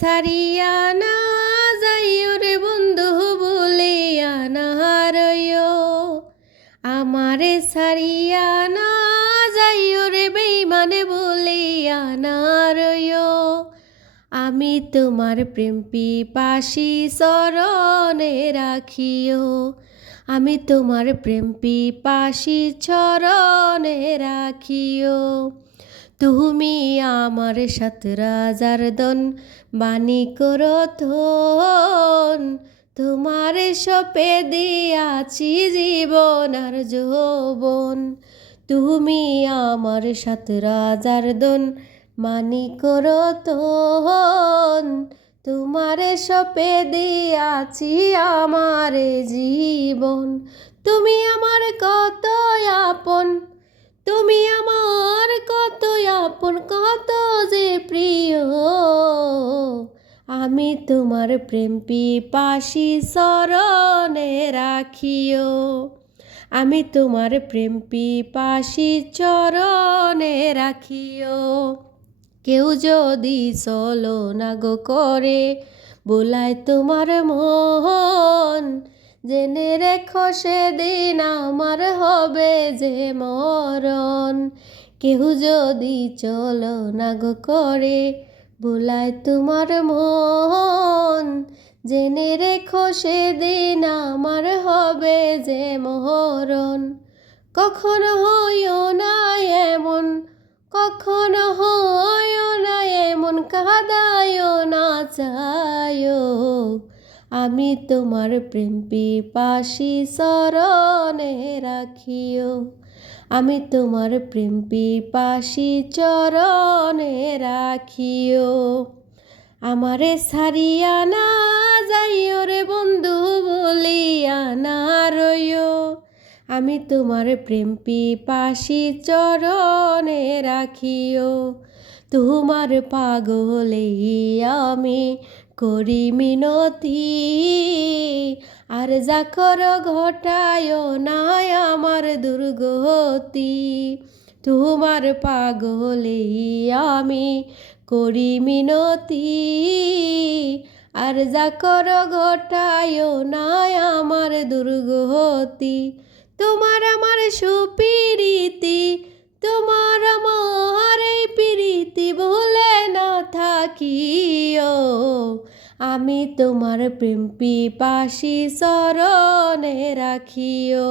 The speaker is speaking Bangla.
সারিয়া না যাইও রে বন্ধু না রইও। আমারে সারিয়া না যাইও রে বেইমানে বলিয়া না আমি তোমার প্রেম পিপাসি চরণে রাখিও। আমি তোমার প্রেম পিপাসি চরণে রাখিও। তুমি আমার সাত রাজার দন, বাণী করথন তোমার সপে দিয়াছি জীবন আর যৌবন। তুমি আমার সাত রাজার দন মানি করতন তোমার সপে দিয়াছি আমার জীবন। তুমি আমার কত আপন আমি তোমার প্রেম পিপাসি চরণে রাখিও। আমি তোমার প্রেম পিপাসি চরণে রাখিও। কেউ যদি চলো না গো করে, বোলায় তোমার মন। জেনে রেখো সেদিন আমার হবে যে মরণ। কেউ যদি চলো না গো করে বোলায় তোমার মন। জেনে রেখো সেদিন আমার হবে যে মোহরণ। কখন হইও না এমন, কখন হইও না এমন, কাদায়ও না চায়ও। আমি তোমার প্রেম পিপাসি চরণে রাখিও। আমি তোমার প্রেম পিপাসি চরণে রাখিও। আমারে সারিয়া না যাইও রে বন্ধু, বলিয়া না রইও। আমি তোমার প্রেম পিপাসি চরণে রাখিও। তোমার পাগলে আমি করি মিনতি। আর যাকর ঘটায় নাই আমার দুর্গতি। তোমার পাগলে আমি করি মিনতি। আর যাকর ঘটায় নাই আমার দুর্গতি। তোমার আমার সুপিরিতি, তোমার আমার এই পিরিতি ভুলে না থাকিও আমি তোমার প্রেম পাশি চরণে রাখিও।